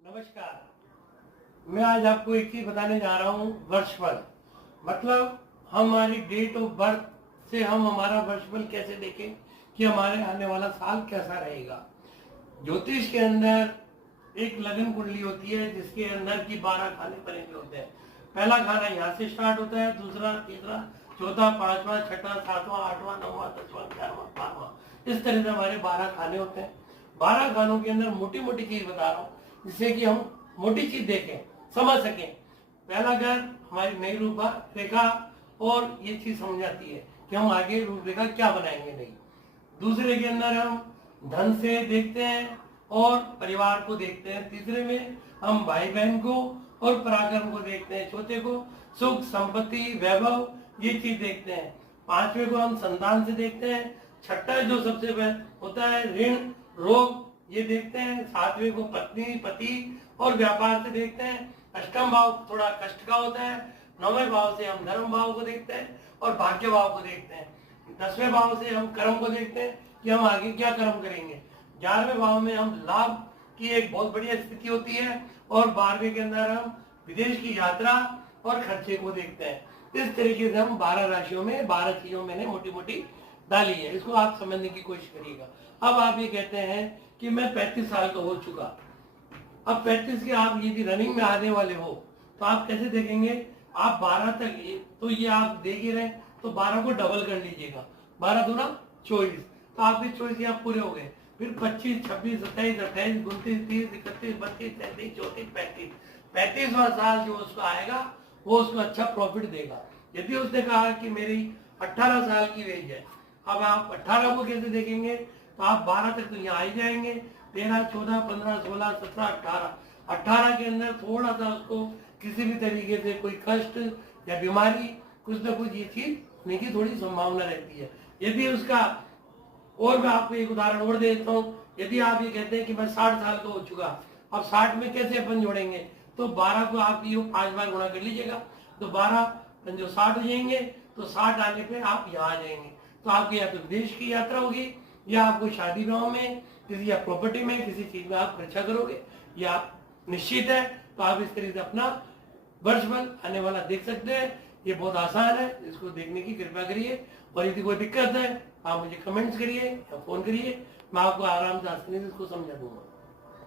नमस्कार। मैं आज आपको एक चीज बताने जा रहा हूँ, वर्षफल। मतलब हमारी डेट ऑफ बर्थ से हम हमारा वर्षफल कैसे देखें कि हमारे आने वाला साल कैसा रहेगा। ज्योतिष के अंदर एक लगन कुंडली होती है जिसके अंदर की 12 खाने बने हुए होते हैं। पहला खाना यहाँ से स्टार्ट होता है, दूसरा, तीसरा, चौथा, पांचवा, छठा, सातवां, आठवां, नौवां, 10वां, 11वां, 12वां, इस तरह से हमारे 12 खाने होते हैं। 12 खानों के अंदर मोटी मोटी चीज बता रहा हूँ जिससे कि हम मोटी चीज देखें, समझ सकें। पहला घर हमारी नई रूपरेखा और ये चीज समझ आती है कि हम आगे रूपरेखा क्या बनाएंगे नहीं। दूसरे के अंदर हम धन से देखते हैं और परिवार को देखते हैं। तीसरे में हम भाई बहन को और पराक्रम को देखते हैं। चौथे को सुख संपत्ति वैभव ये चीज देखते हैं। पांचवे को हम संतान से देखते हैं। छठा जो सबसे होता है ऋण रोग ये देखते हैं। सातवें को पत्नी पति और व्यापार से देखते हैं। अष्टम भाव थोड़ा कष्ट का होता है। नौवें भाव से हम धर्म भाव को देखते हैं और भाग्य भाव को देखते हैं। 10वें भाव से हम कर्म को देखते हैं कि हम आगे क्या कर्म करेंगे। 11वें भाव में हम लाभ की एक बहुत बढ़िया स्थिति होती है और 12वें के अंदर हम विदेश की यात्रा और खर्चे को देखते हैं। इस तरीके से हम 12 राशियों में 12 चीजों मैंने मोटी मोटी डाली है। इसको आप समझने की कोशिश करिएगा। अब आप ये कहते हैं कि मैं 35 साल का हो चुका, अब 35 के आप यदि रनिंग में आने वाले हो तो आप कैसे देखेंगे। आप 12 तक तो ये आप देख ही रहे, तो 12 को डबल कर लीजिएगा। 12 दूना 24, तो आपके 24 आप पूरे हो गए। फिर 25, 26, 27, 28, 29, 30, 31, 32, 33, 34, 35, 35वां साल जो उसको आएगा वो उसको अच्छा प्रॉफिट देगा। यदि उसने कहा कि मेरी 18 साल की एज है, अब आप 18 को कैसे देखेंगे, तो आप 12 तक तो यहाँ आ ही जाएंगे। 13, 14, 15, 16, 17, 18, 18 के अंदर थोड़ा सा उसको किसी भी तरीके से कोई कष्ट या बीमारी कुछ ना कुछ ये चीज होने की थोड़ी संभावना रहती है। यदि उसका, और मैं आपको एक उदाहरण और देता हूँ। यदि आप ये कहते हैं कि मैं 60 साल का हो चुका, अब 60 में कैसे अपन जोड़ेंगे, तो 12 को आप ये 5 बार गुणा कर लीजिएगा, तो 12 जो 60 हो जाएंगे, तो 60 आने पे आप यहाँ आ जाएंगे। तो आपकी या तो विदेश की यात्रा होगी या आपको शादी ब्याह में किसी या प्रॉपर्टी में किसी चीज में आप खर्चा करोगे या निश्चित है। तो आप इस तरीके से अपना वर्षफल आने वाला देख सकते हैं। ये बहुत आसान है, इसको देखने की कृपा करिए। और यदि कोई दिक्कत है आप मुझे कमेंट्स करिए या फोन करिए, मैं आपको आराम से आसानी से इसको समझा दूंगा।